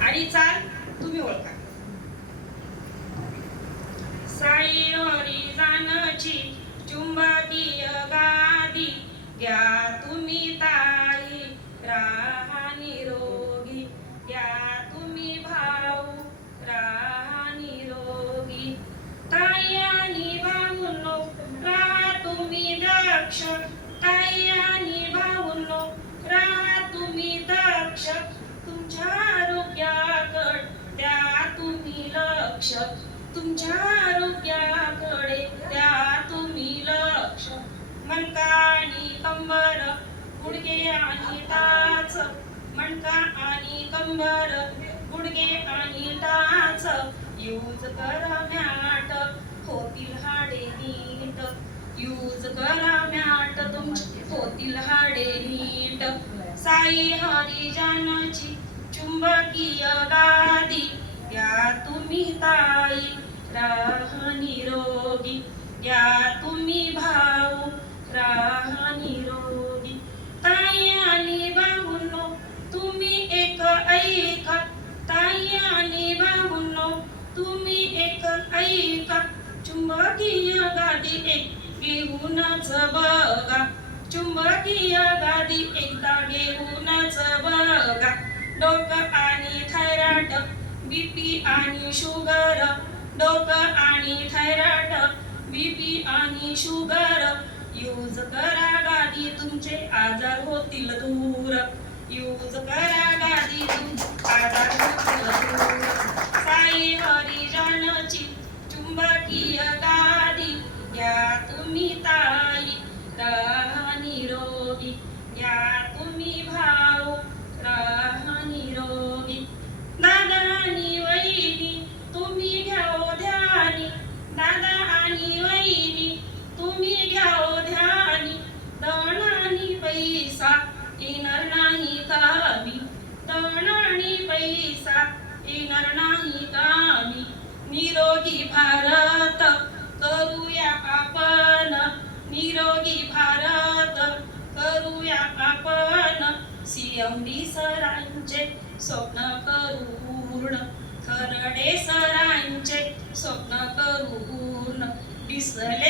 आणि चाल तुम्ही ओळखा. साई हरी जानची चुंबकीय गादी घ्या तुम्ही ताई राहा निरोगी घ्या तुम्ही भाऊ राहा निरोगी ताई आणि भाऊनो राहा तुम्ही दक्ष तुमच्या आरोग्याकडे द्या तुम्ही लक्ष. मणका आणि कंबर गुडघे आणि टाच. मणका आणि कंबर गुडघे आणि टाच. यूज करा मॅट होतील हाडे नीट. यूज करा मॅट तुमची होतील हाडे नीट. साई हरी जानची चुंबकीय गादी. राहा निरोगी या तुम्ही भाऊ राहा निरोगी ताई आणि भाऊनो तुम्ही एक ऐका. ताई आणि भाऊनो तुम्ही एक ऐका. चुंबकीय गादी एक घेऊनच बघा. चुंबकीय गादी एकदा घेऊनच बघा. डोकं आणि थायरॉइड बीपी आणि शुगर. डोकं आणि थायरॉइड बीपी आणि शुगर. यूज करा गादी तुमचे आजार होतील दूर. यूज करा गादी तुमचे आजार होतील दूर साई हरी जानची चुंबकीय गादी या तुम्ही ताई राहा निरोगी या तुम्ही भाऊ राहा निरोगी दादा आणि वहिनी तुम्ही घ्याओ ध्यानी दादा आणि वहिनी तुम्ही घ्याओ ध्यानी दण आणि पैसा येणार नाही कामी दण आणि पैसा येणार नाही कामी निरोगी भारत करूया आपण. निरोगी भारत करूया आपण. सीएमडी सरांचे स्वप्न करू पूर्ण खरडे सरांचे स्वप्न करू पूर्ण दिसले